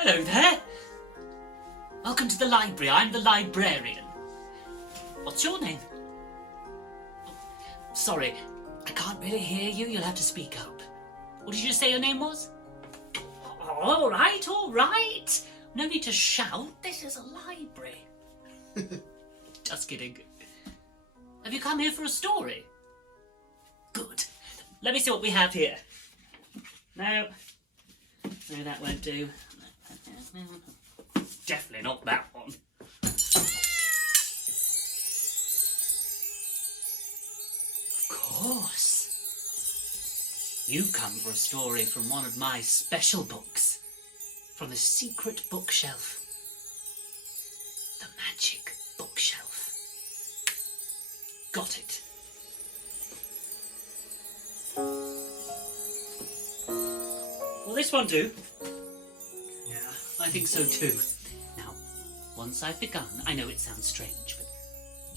Hello there. Welcome to the library. I'm the librarian. What's your name? Oh, sorry, I can't really hear you. You'll have to speak up. What did you say your name was? All right. No need to shout. This is a library. Just kidding. Have you come here for a story? Good. Let me see what we have here. No, that won't do. Definitely not that one. Of course. You come for a story from one of my special books. From the secret bookshelf. The magic bookshelf. Got it. Will this one do? Yeah, I think so too. Now, once I've begun, I know it sounds strange, but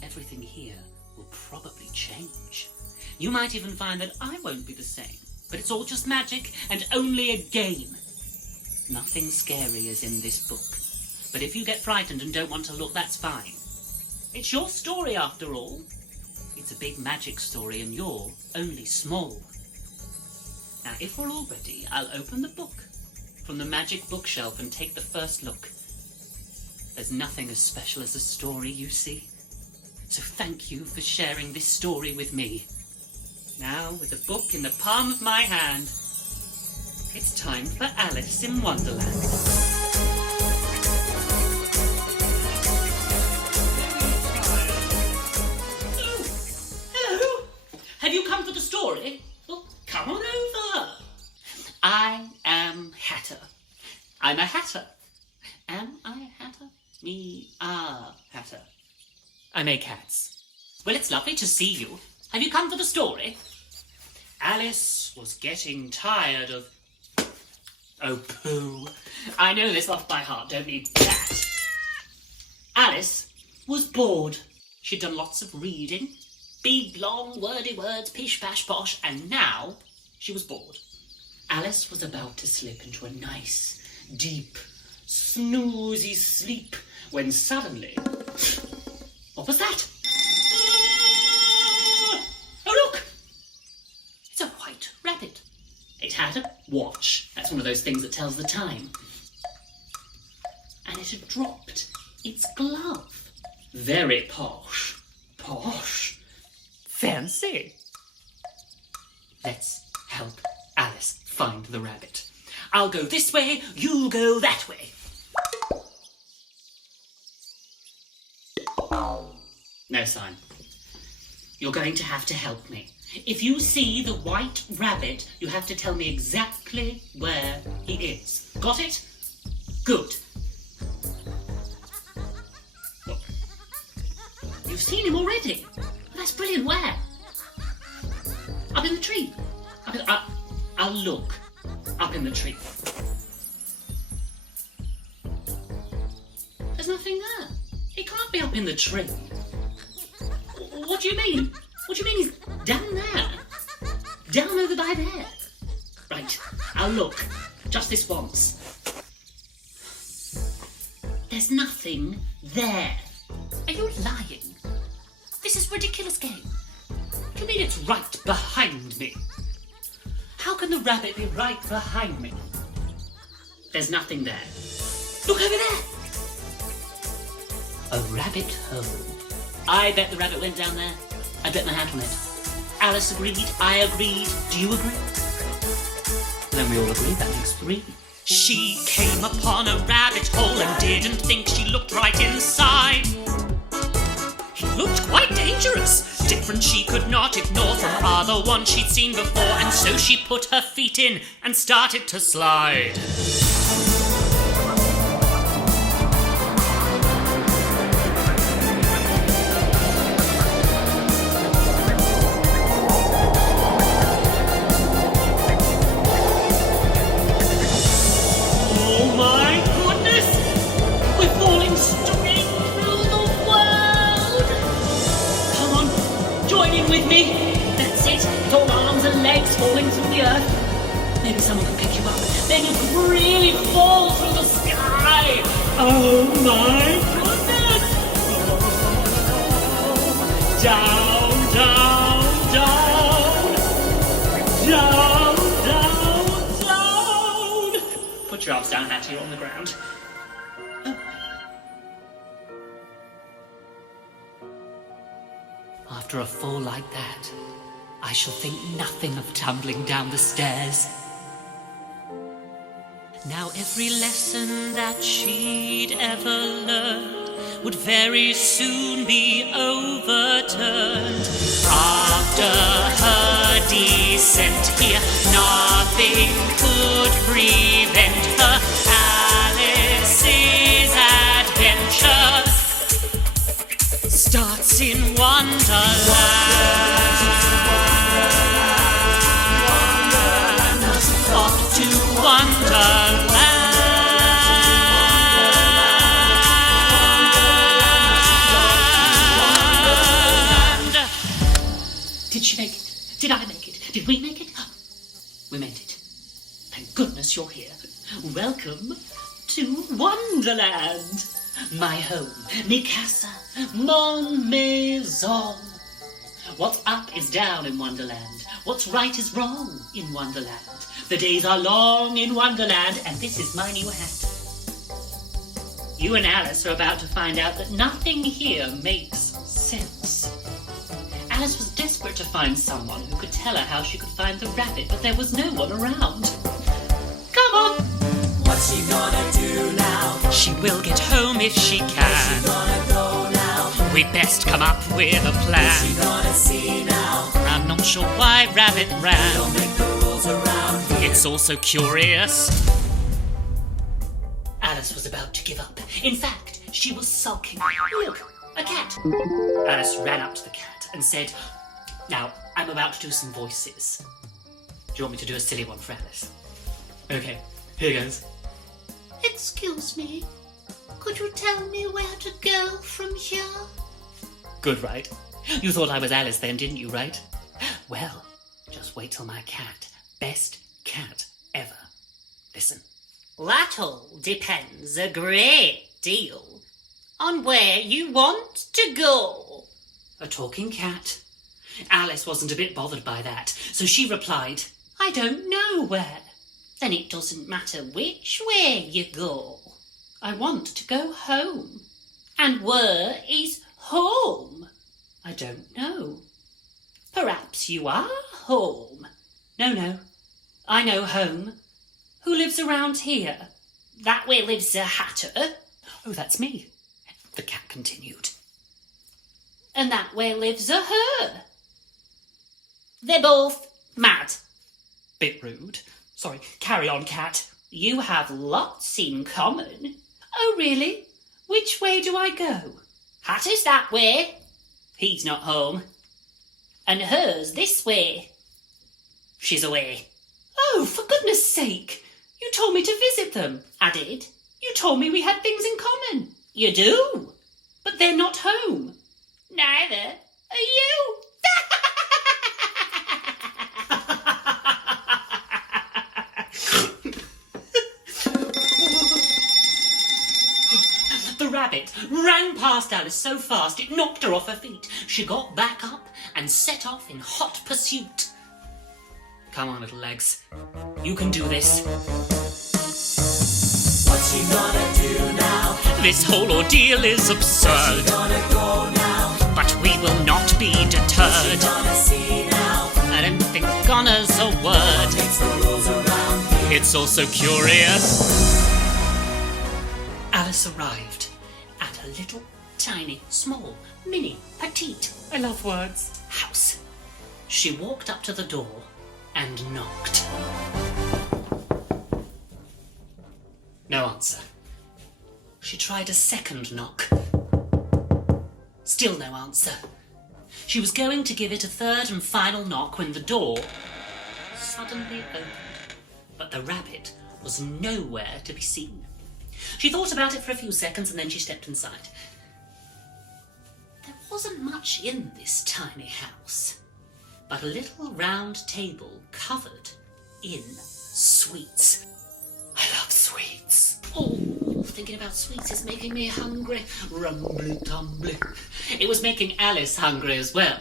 everything here will probably change. You might even find that I won't be the same, but it's all just magic and only a game. Nothing scary is in this book, but if you get frightened and don't want to look, that's fine. It's your story after all. It's a big magic story and you're only small. Now, if we're all ready, I'll open the book from the magic bookshelf and take the first look. There's nothing as special as a story, you see. So thank you for sharing this story with me. Now, with the book in the palm of my hand, it's time for Alice in Wonderland. Oh, hello. Have you come for the story? Well, come on over. I am Hatter. I'm a hatter. Am I a hatter? We are Hatter. I make hats. Well, it's lovely to see you. Have you come for the story? Alice was getting tired of... Oh, pooh. I know this off by heart, don't need that. Alice was bored. She'd done lots of reading. Big, long, wordy words, pish, pash, posh, and now she was bored. Alice was about to slip into a nice, deep, snoozy sleep when suddenly... What was that? Oh, look! It's a white rabbit. It had a watch. That's one of those things that tells the time. And it had dropped its glove. Very posh. Posh. Fancy. Let's help Alice find the rabbit. I'll go this way, you go that way. No sign. You're going to have to help me. If you see the white rabbit, you have to tell me exactly where he is. Got it? Good. What? You've seen him already? That's brilliant. Where? Up in the tree. I'll look. Up in the tree. There's nothing there. He can't be up in the tree. What do you mean? What do you mean he's down there? Down over by there. Right, I'll look. Just this once. There's nothing there. Are you lying? This is a ridiculous game. Do you mean it's right behind me? How can the rabbit be right behind me? There's nothing there. Look over there. A rabbit hole. I bet the rabbit went down there. I bet my hat on it. Alice agreed, I agreed. Do you agree? Then we all agree, that makes 3. She came upon a rabbit hole and didn't think she looked right inside. He looked quite dangerous. Different she could not ignore from other ones she'd seen before, and so she put her feet in and started to slide. With me. That's it. With all arms and legs falling through the earth. Maybe someone can pick you up. Then you can really fall through the sky. Oh my goodness! Down, down, down! Down, down, down! Put your arms down, Hattie, you're on the ground. After a fall like that, I shall think nothing of tumbling down the stairs. Now every lesson that she'd ever learned would very soon be overturned. After her descent here, nothing could prevent her. Alice's adventure starts in Wonderland. Off to Wonderland. Did she make it? Did I make it? Did we make it? We made it. Thank goodness you're here. Welcome to Wonderland. My home, mi casa, mon maison. What's up is down in Wonderland. What's right is wrong in Wonderland. The days are long in Wonderland, and this is my new hat. You and Alice are about to find out that nothing here makes sense. Alice was desperate to find someone who could tell her how she could find the rabbit, but there was no one around. Come on! What's she gonna do now? She will get home if she Where's can. she gonna go now? We'd best come up with a Who's she plan. gonna see now? I'm not sure why Rabbit Don't ran. make the rules around here. It's also curious. Alice was about to give up. In fact, she was sulking. Look, a cat. Alice ran up to the cat and said, "Now, I'm about to do some voices. Do you want me to do a silly one for Alice?" Okay, here goes. Excuse me, could you tell me where to go from here? Good, right? You thought I was Alice then, didn't you, right? Well, just wait till my cat, best cat ever. Listen. That all depends a great deal on where you want to go. A talking cat. Alice wasn't a bit bothered by that, so she replied, I don't know where. Then it doesn't matter which way you go. I want to go home. And where is home? I don't know. Perhaps you are home. No. I know home. Who lives around here? That way lives a hatter. Oh, that's me. The cat continued. And that way lives a her. They're both mad. Bit rude. Sorry, carry on, cat. You have lots in common. Oh, really? Which way do I go? Hatter's that way. He's not home. And her's this way. She's away. Oh, for goodness sake. You told me to visit them. I did. You told me we had things in common. You do. But they're not home. Neither are you. The rabbit ran past Alice so fast it knocked her off her feet. She got back up and set off in hot pursuit. Come on, little legs. You can do this. What's she gonna do now? This whole ordeal is Where's absurd, she gonna go now? but we will not be Who's she deterred. gonna see now? I don't think honor's a word. Makes the rules around here. It's also curious. Alice arrived at a little, tiny, small, mini, petite, I love words, house. She walked up to the door and knocked. No answer. She tried a second knock. Still no answer. She was going to give it a third and final knock when the door suddenly opened. But the rabbit was nowhere to be seen. She thought about it for a few seconds and then she stepped inside. There wasn't much in this tiny house, but a little round table covered in sweets. I love sweets. All thinking about sweets is making me hungry. Rumbly tumbly. It was making Alice hungry as well.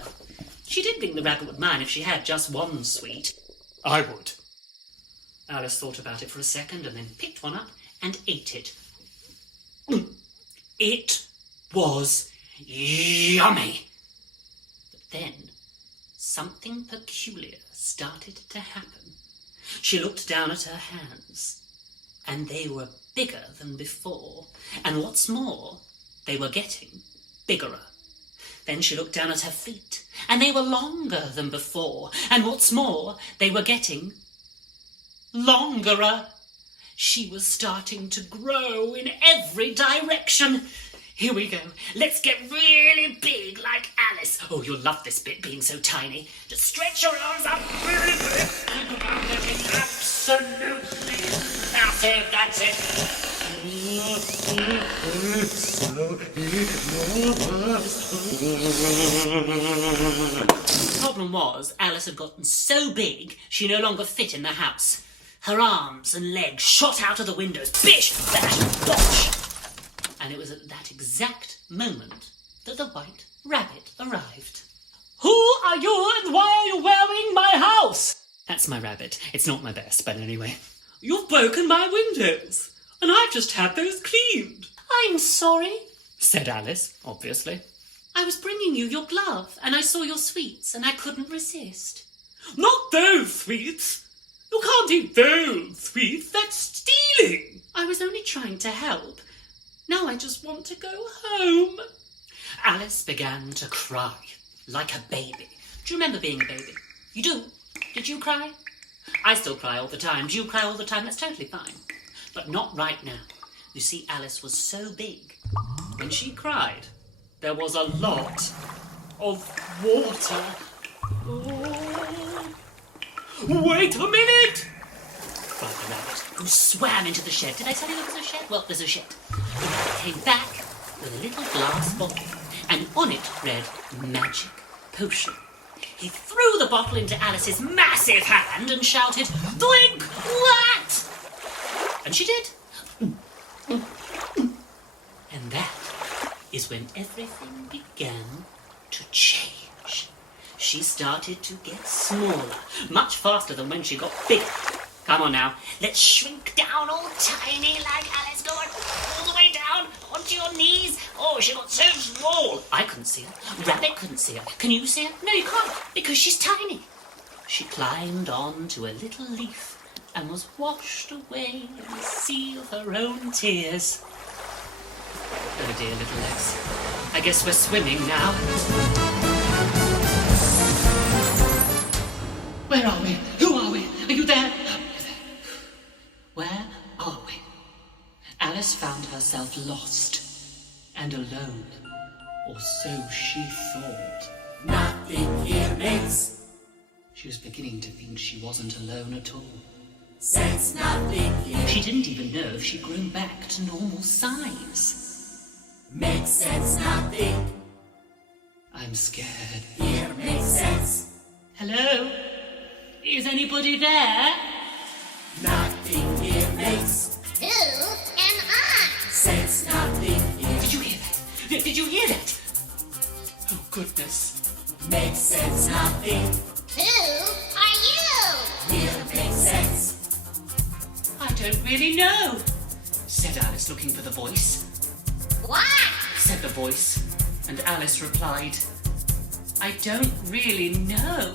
She didn't think the rabbit would mind if she had just one sweet. I would. Alice thought about it for a second and then picked one up and ate it. It was yummy. But then something peculiar started to happen. She looked down at her hands, and they were bigger than before. And what's more, they were getting bigger. Then she looked down at her feet, and they were longer than before. And what's more, they were getting longer. She was starting to grow in every direction. Here we go. Let's get really big like Alice. Oh, you'll love this bit, being so tiny. Just stretch your arms up really big. Absolutely. That's it. The problem was, Alice had gotten so big, she no longer fit in the house. Her arms and legs shot out of the windows. Bish, bash, bosh. And it was at that exact moment that the White Rabbit arrived. Who are you and why are you wearing my house? That's my rabbit. It's not my best, but anyway. You've broken my windows, and I've just had those cleaned. I'm sorry, said Alice, obviously. I was bringing you your glove, and I saw your sweets, and I couldn't resist. Not those sweets. You can't eat those sweets. That's stealing. I was only trying to help. Now I just want to go home. Alice began to cry like a baby. Do you remember being a baby? You do? Did you cry? I still cry all the time. Do you cry all the time? That's totally fine. But not right now. You see, Alice was so big. When she cried, there was a lot of water. Oh. Wait a minute! Cried the rabbit, who swam into the shed. Did I tell you there was a shed? Well, there's a shed. He came back with a little glass bottle, and on it read Magic Potion. He threw the bottle into Alice's massive hand and shouted, Drink that! And she did. And that is when everything began to change. She started to get smaller, much faster than when she got bigger. Come on now, let's shrink down all tiny like Alice. Go on, all the way down onto your knees. Oh, she got so small. I couldn't see her. Rabbit couldn't see her. Can you see her? No, you can't, because she's tiny. She climbed onto a little leaf and was washed away in the sea of her own tears. Oh dear little legs. I guess we're swimming now. Where are we? Who are we? Are you there? Where are we? Alice found herself lost and alone, or so she thought. Nothing here makes She was beginning to think she wasn't alone at all. sense, nothing here She didn't even know if she'd grown back to normal size. makes sense, nothing I'm scared. here makes sense. Hello? Is anybody there? Nothing here makes Who am I? sense, nothing here Did you hear that? Did you hear that? Oh, goodness. makes sense, nothing Who are you? here makes sense. I don't really know, said Alice, looking for the voice. What? Said the voice, and Alice replied, I don't really know.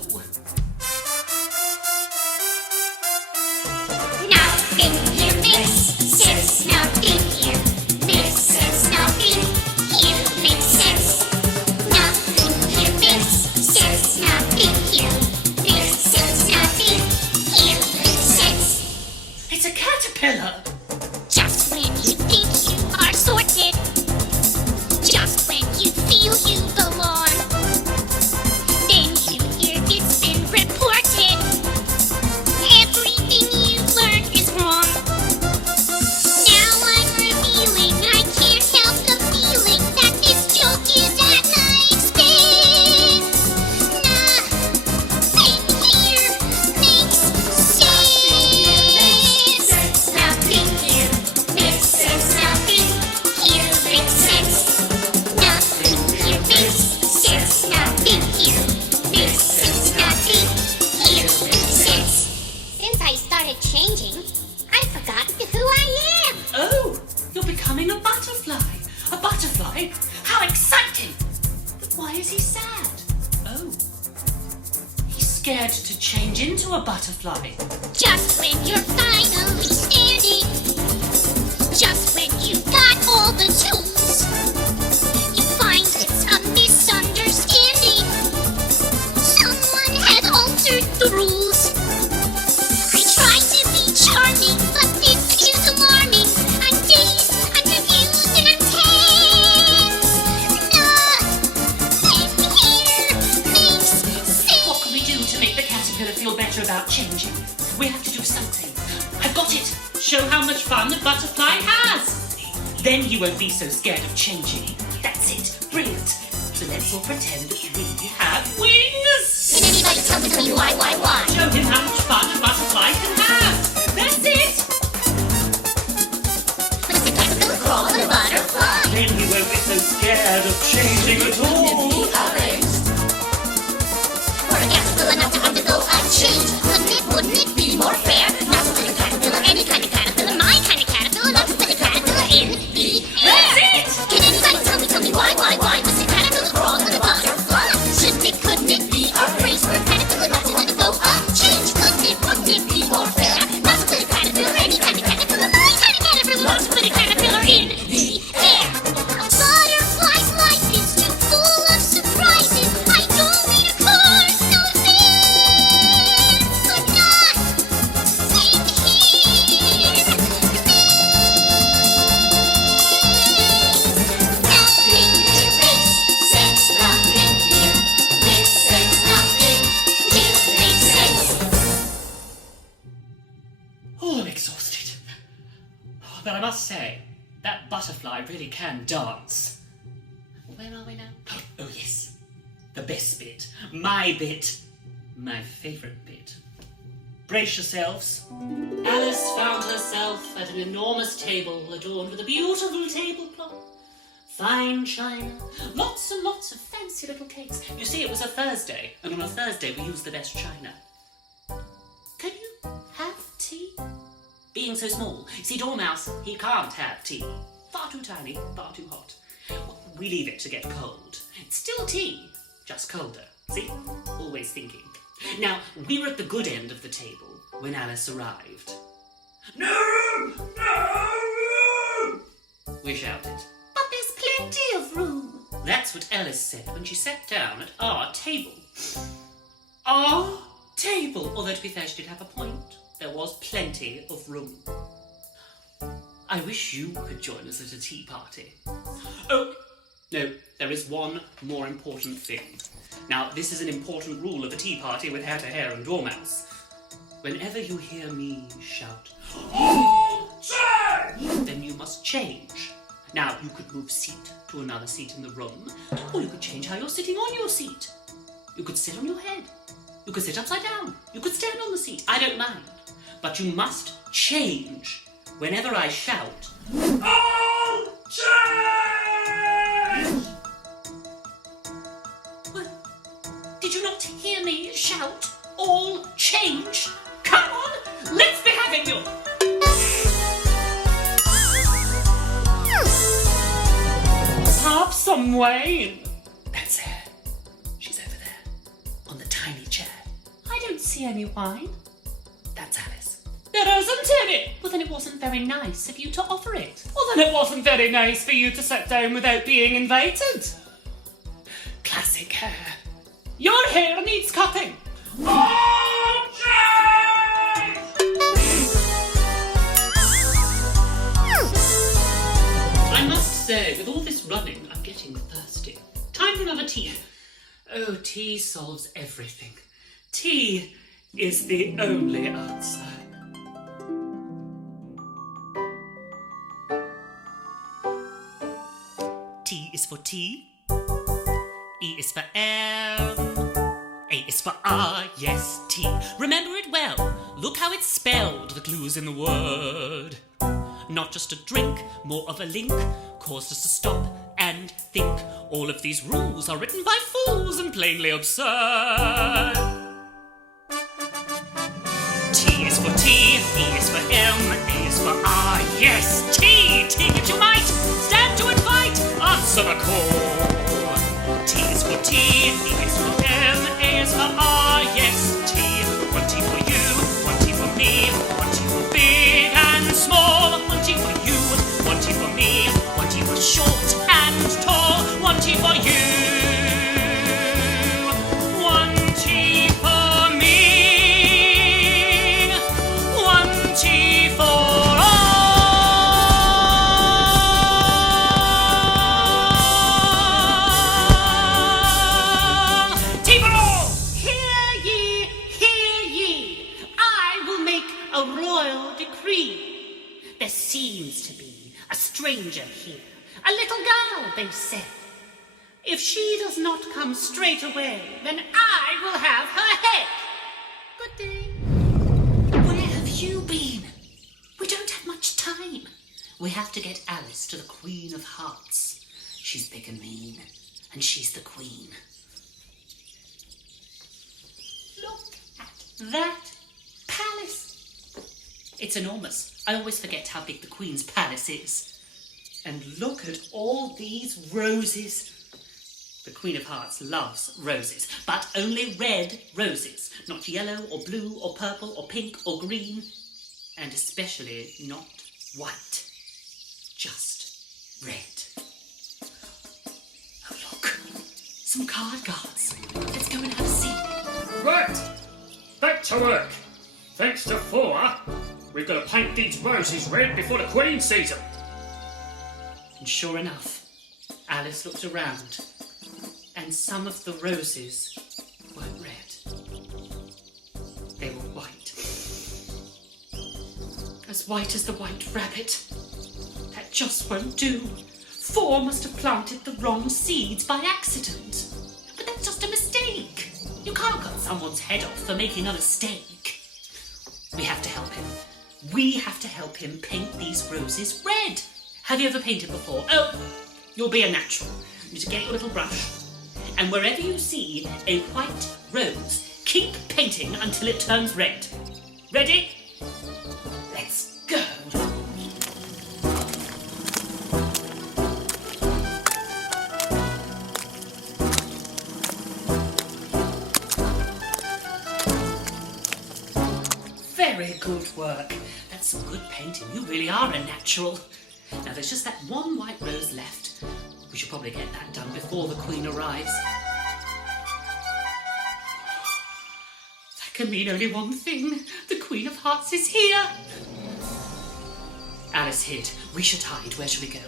Nothing here makes sense. Nothing here makes sense. Nothing here makes sense. Nothing here makes sense. Nothing here makes sense. Nothing here makes sense. It's a caterpillar. Just when you think you are sorted, just when you feel you belong, then you hear it's been becoming a butterfly. A butterfly? How exciting! But why is he sad? Oh. He's scared to change into a butterfly. Just when you're finally standing, just when you've got all the tools, you find it's a misunderstanding. Someone had altered the rules. I tried to be charming, but it feels alarming. I'm dazed, I'm confused, and I'm tense. Nothing here makes sense. What can we do to make the caterpillar feel better about changing? We have to do something. I've got it. Show how much fun the butterfly has. Then he won't be so scared of changing. That's it. Brilliant. So let's all pretend that we have wings. Can anybody tell me why? Show him how much fun a butterfly can have. That's it. But the caterpillar crawl on a butterfly. Then he won't be so scared of changing at all. For a caterpillar not to undergo a change, wouldn't it be more fair not to put a caterpillar, any kind of caterpillar, my kind of caterpillar, not to put a caterpillar in the air? That's it. Can anybody tell me why? Must the caterpillar crawl on a butterfly? Couldn't it be a race for a caterpillar not to undergo a change? Wouldn't it be more fair not to put a caterpillar, any kind of caterpillar, my kind of caterpillar, not to put a caterpillar in the air? A butterfly's life is too full of surprises. I don't need a car, no fair, but nothing here. Nothing here makes sense. Nothing here makes sense. Nothing here makes sense. Oh, I'm exhausted. But I must say, that butterfly really can dance. Where are we now? Oh, yes. The best bit. My bit. My favourite bit. Brace yourselves. Alice found herself at an enormous table adorned with a beautiful tablecloth. Fine china, lots and lots of fancy little cakes. You see, it was a Thursday, and on a Thursday we use the best china. Can you have tea? Being so small, see, Dormouse, he can't have tea. Far too tiny, far too hot. We leave it to get cold. It's still tea, just colder. See? Always thinking. Now, we were at the good end of the table when Alice arrived. No! No! We shouted. But there's plenty of room. That's what Alice said when she sat down at our table. Our table. Although, to be fair, she did have a point. There was plenty of room. I wish you could join us at a tea party. Oh, no, there is one more important thing. Now, this is an important rule of a tea party with Hatter Hare and Dormouse. Whenever you hear me shout, "Change!" then you must change. Now, you could move seat to another seat in the room, or you could change how you're sitting on your seat. You could sit on your head. You could sit upside down. You could stand on the seat. I don't mind. But you must change whenever I shout, "All change!" What? Did you not hear me shout, "All change"? Come on, let's be having you! Have some wine. That's her. She's over there, on the tiny chair. I don't see any wine. That's Alice. There isn't any. Well, then it wasn't very nice of you to offer it. Well, then it wasn't very nice for you to sit down without being invited. Classic hair. Your hair needs cutting. Oh, change! I must say, with all this running, I'm getting thirsty. Time for another tea. Oh, tea solves everything. Tea is the only answer. T is for tea. E is for elm. A is for yes, tea. Remember it well. Look how it's spelled, the clues in the word. Not just a drink, more of a link, caused us to stop and think. All of these rules are written by fools and plainly absurd. T is for tea, E is for M, A is for yes, tea. Take it you might. answer the call. T is for T, E is for M, A is for R, yes, T. One T for you, one T for me, one T for big and small. One T for you, one T for me, one T for short and tall. One T for you, one T for me, one T for all. T for all! Hear ye, hear ye. I will make a royal decree. There seems to be a stranger here, a little girl, they say. If she does not come straight away, then I will have her head. Good day. Where have you been? We don't have much time. We have to get Alice to the Queen of Hearts. She's big and mean, and she's the Queen. Look at that palace. It's enormous. I always forget how big the Queen's palace is. And look at all these roses. The Queen of Hearts loves roses, but only red roses, not yellow or blue or purple or pink or green, and especially not white. Just red. Oh, look. Some card guards. Let's go and have a seat. Right, back to work. Thanks to Flora, we've got to paint these roses red before the Queen sees them. And sure enough, Alice looked around, and some of the roses weren't red. They were white. As white as the white rabbit. That just won't do. 4 must have planted the wrong seeds by accident. But that's just a mistake. You can't cut someone's head off for making a mistake. We have to help him. We have to help him paint these roses red. Have you ever painted before? Oh, you'll be a natural. You need to get your little brush. And wherever you see a white rose, keep painting until it turns red. Ready? Let's go. Very good work. That's some good painting. You really are a natural. Now there's just that one white rose left. We should probably get that done before the Queen arrives. That can mean only one thing. The Queen of Hearts is here. Alice hid. We should hide. Where should we go?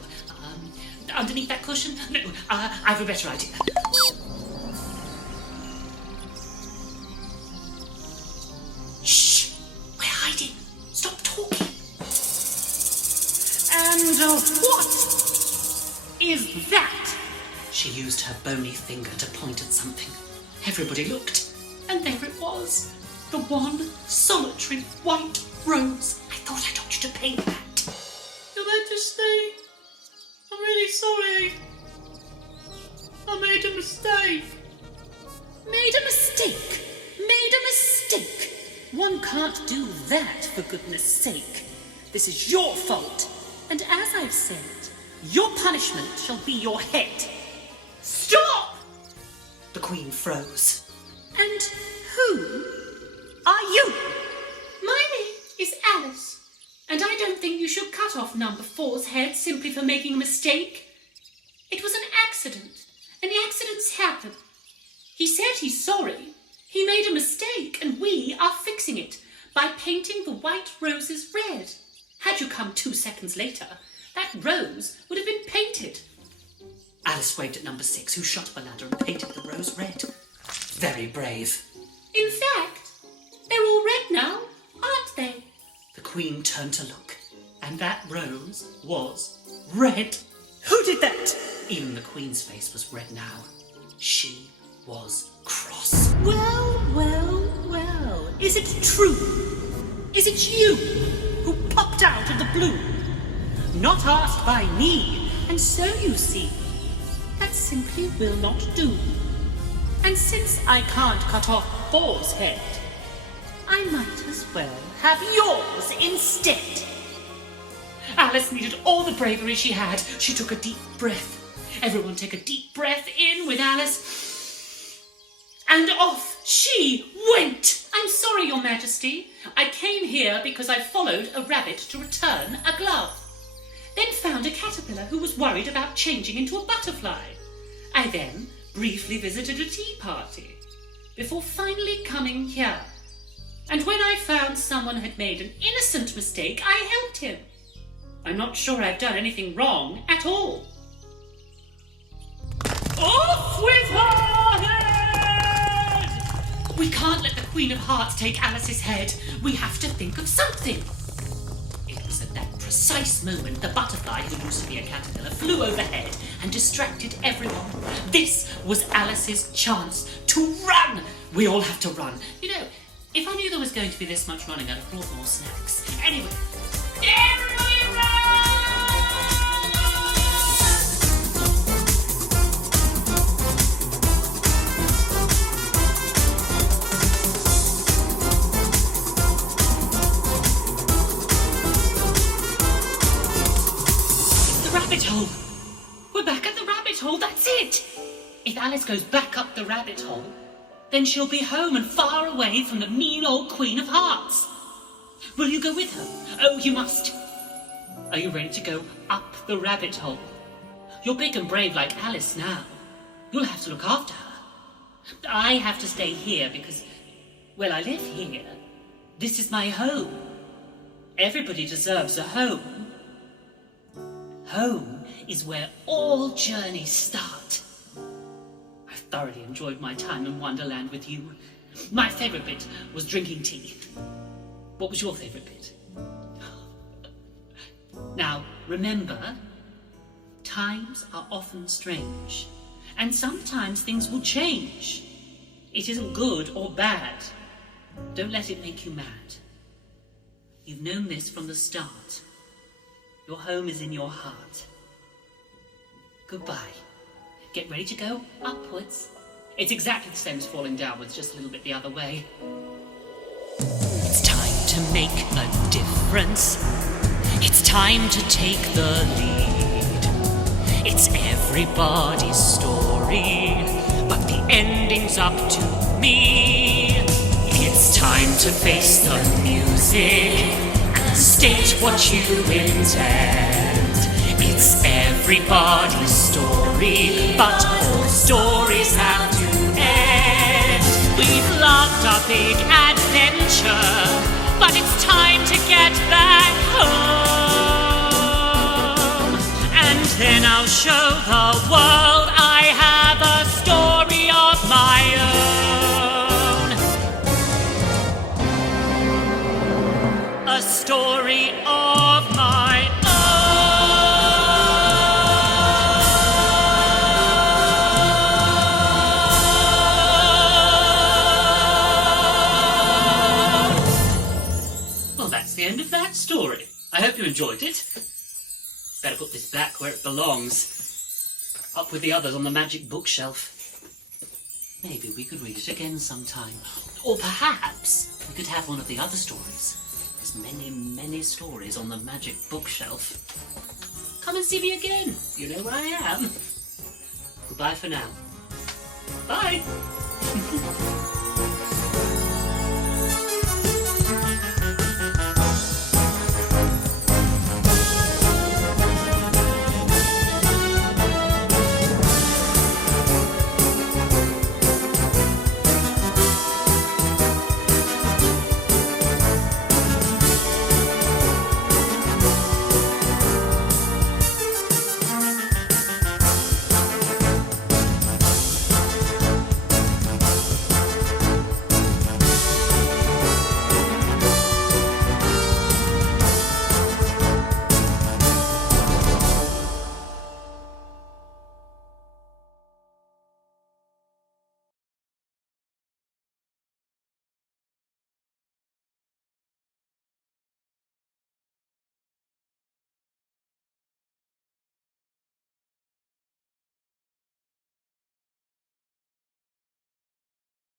Underneath that cushion? No, I have a better idea. Shh! We're hiding. Stop talking. And what is that? She used her bony finger to point at something. Everybody looked, and there it was. The one solitary white rose. I thought I told you to paint that. Your Majesty, I'm really sorry. I made a mistake. Made a mistake. Made a mistake. One can't do that, for goodness sake. This is your fault. And as I've said, your punishment shall be your head. Stop! The Queen froze. And who are you? My name is Alice, and I don't think you should cut off number 4's head simply for making a mistake. It was an accident, and the accidents happen. He said he's sorry. He made a mistake, and we are fixing it by painting the white roses red. Had you come 2 seconds later, that rose would have been painted. Alice waved at number 6, who shot up a ladder and painted the rose red. Very brave. In fact, they're all red now, aren't they? The Queen turned to look, and that rose was red. Who did that? Even the Queen's face was red now. She was cross. Well, well, well. Is it true? Is it you who popped out of the blue? Not asked by me, and so you see, that simply will not do. And since I can't cut off 4's head, I might as well have yours instead. Alice needed all the bravery she had. She took a deep breath. Everyone take a deep breath in with Alice. And off she went. I'm sorry, Your Majesty. I came here because I followed a rabbit to return a glove. Then found a caterpillar who was worried about changing into a butterfly. I then briefly visited a tea party before finally coming here. And when I found someone had made an innocent mistake, I helped him. I'm not sure I've done anything wrong at all. Off with her head! We can't let the Queen of Hearts take Alice's head. We have to think of something. It was at that precise moment the butterfly, who used to be a caterpillar, flew overhead and distracted everyone. This was Alice's chance to run. We all have to run. You know, if I knew there was going to be this much running, I'd have brought more snacks. Anyway, everybody run! The rabbit hole. We're back at the rabbit hole, that's it. If Alice goes back up the rabbit hole, then she'll be home and far away from the mean old Queen of Hearts. Will you go with her? Oh, you must. Are you ready to go up the rabbit hole? You're big and brave like Alice now. You'll have to look after her. I have to stay here because, well, I live here. This is my home. Everybody deserves a home. Home is where all journeys start. I've thoroughly enjoyed my time in Wonderland with you. My favourite bit was drinking tea. What was your favourite bit? Now, remember, times are often strange, and sometimes things will change. It isn't good or bad. Don't let it make you mad. You've known this from the start. Your home is in your heart. Goodbye. Get ready to go upwards. It's exactly the same as falling downwards, just a little bit the other way. It's time to make a difference. It's time to take the lead. It's everybody's story, but the ending's up to me. It's time to face the music and state what you intend. It's everybody's story, but all stories have to end. We've loved our big adventure, but it's time to get back home. And then I'll show the world I have a story of my own. A story of my own. The end of that story. I hope you enjoyed it. Better put this back where it belongs. Up with the others on the magic bookshelf. Maybe we could read it again sometime. Or perhaps we could have one of the other stories. There's many, many stories on the magic bookshelf. Come and see me again. You know where I am. Goodbye for now. Bye.